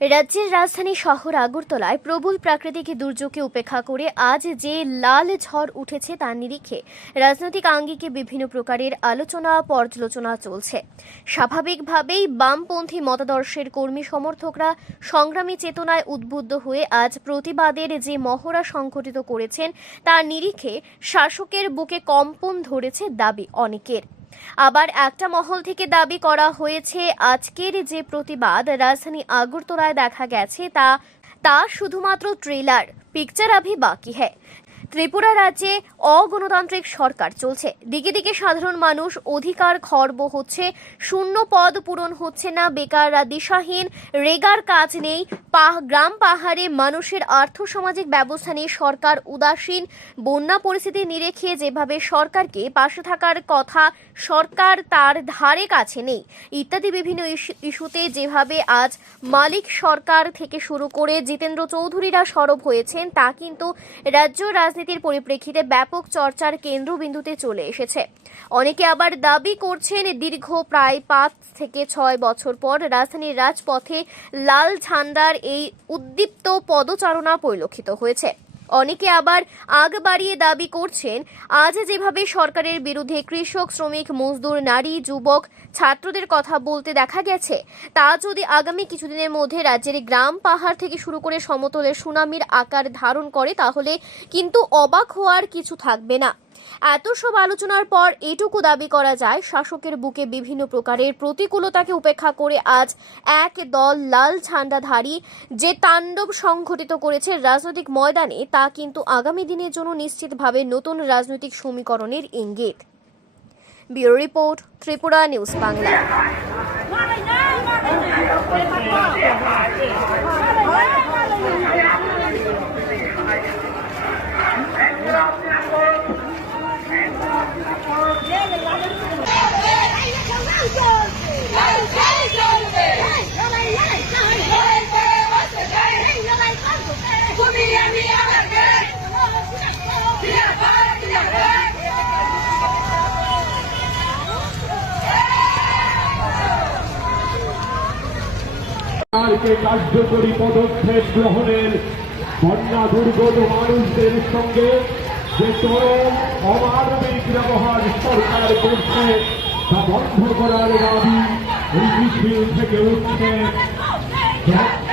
রাজ্যের রাজধানী শহর আগরতলায় প্রবল প্রাকৃতিক দুর্যোগকে উপেক্ষা করে আজ যে লাল ঝড় উঠেছে তার নিরিখে রাজনৈতিক আঙ্গিকে বিভিন্ন প্রকারের আলোচনা, পর্যালোচনা চলছে। স্বাভাবিকভাবেই বামপন্থী মতাদর্শের কর্মী সমর্থকরা সংগ্রামী চেতনায় উদ্বুদ্ধ হয়ে আজ প্রতিবাদের যে মহড়া সংঘটিত করেছেন, তার নিরিখে শাসকের বুকে কম্পন ধরেছে দাবি অনেকের। আবার একটা মহল থেকে দাবি করা হয়েছে, আজকের যে প্রতিবাদ রাজধানী আগরতলায় দেখা গেছে তা তা শুধুমাত্র ট্রেলার, পিকচার আভি বাকি হ্যায়। ত্রিপুরা রাজ্যে অগণতান্ত্রিক সরকার চলছে। দিকে দিকে সাধারণ মানুষ অধিকার খর্ব হচ্ছে, শূন্য পদ পূরণ হচ্ছে না বেকাররা দিশাহীন, রেগার কাজ নেই গ্রাম পাহাড়ে মানুষের আর্থসামাজিক ব্যবস্থা নিয়ে সরকার উদাসীন। বন্যা পরিস্থিতি নিরেখে যেভাবে সরকারকে পাশে থাকার কথা, সরকার তার ধারে কাছে নেই। ইত্যাদি বিভিন্ন ইস্যু- ইস্যুতে যেভাবে আজ মালিক সরকার থেকে শুরু করে জিতেন্দ্র চৌধুরীরা সরব হয়েছেন, তা কিন্তু রাজ্য রাজনীতির পরিপ্রেক্ষিতে ব্যাপক চর্চার কেন্দ্রবিন্দুতে চলে এসেছে। অনেকে আবার দাবি করছেন, দীর্ঘ প্রায় পাঁচ থেকে ছয় বছর পর রাজধানীর রাজপথে লাল ঝান্ডার এই উদ্দীপ্ত পদচারণা পরিলক্ষিত হয়েছে। অনেকে আবার আগ বাড়িয়ে দাবি করছেন, আজ যেভাবে সরকারের বিরুদ্ধে কৃষক, শ্রমিক, মজদুর, নারী, যুবক, ছাত্রদের কথা বলতে দেখা গেছে, তা যদি আগামী কিছুদিনের মধ্যে রাজ্যের গ্রাম পাহাড় থেকে শুরু করে সমতলের সুনামির আকার ধারণ করে, তাহলে কিন্তু অবাক হওয়ার কিছু থাকবে না। এত সব আলোচনার পর এটুকু দাবি করা যায়, শাসকের বুকে বিভিন্ন প্রকারের প্রতিকূলতাকে উপেক্ষা করে আজ এক দল লাল ঝান্ডাধারী যে তাণ্ডব সংঘটিত করেছে রাজনৈতিক ময়দানে, তা কিন্তু আগামী দিনের জন্য নিশ্চিতভাবে নতুন রাজনৈতিক সমীকরণের ইঙ্গিত। Bureau report Tripura news Bangla. সরকারকে কার্যকরী পদক্ষেপ গ্রহণের বন্যা দুর্গত মানুষদের সঙ্গে যে চরম অমানবিক ব্যবহার সরকার করছে তা বন্ধ করার দাবি এই মিছিল থেকে উঠছে। ক্ষেত্র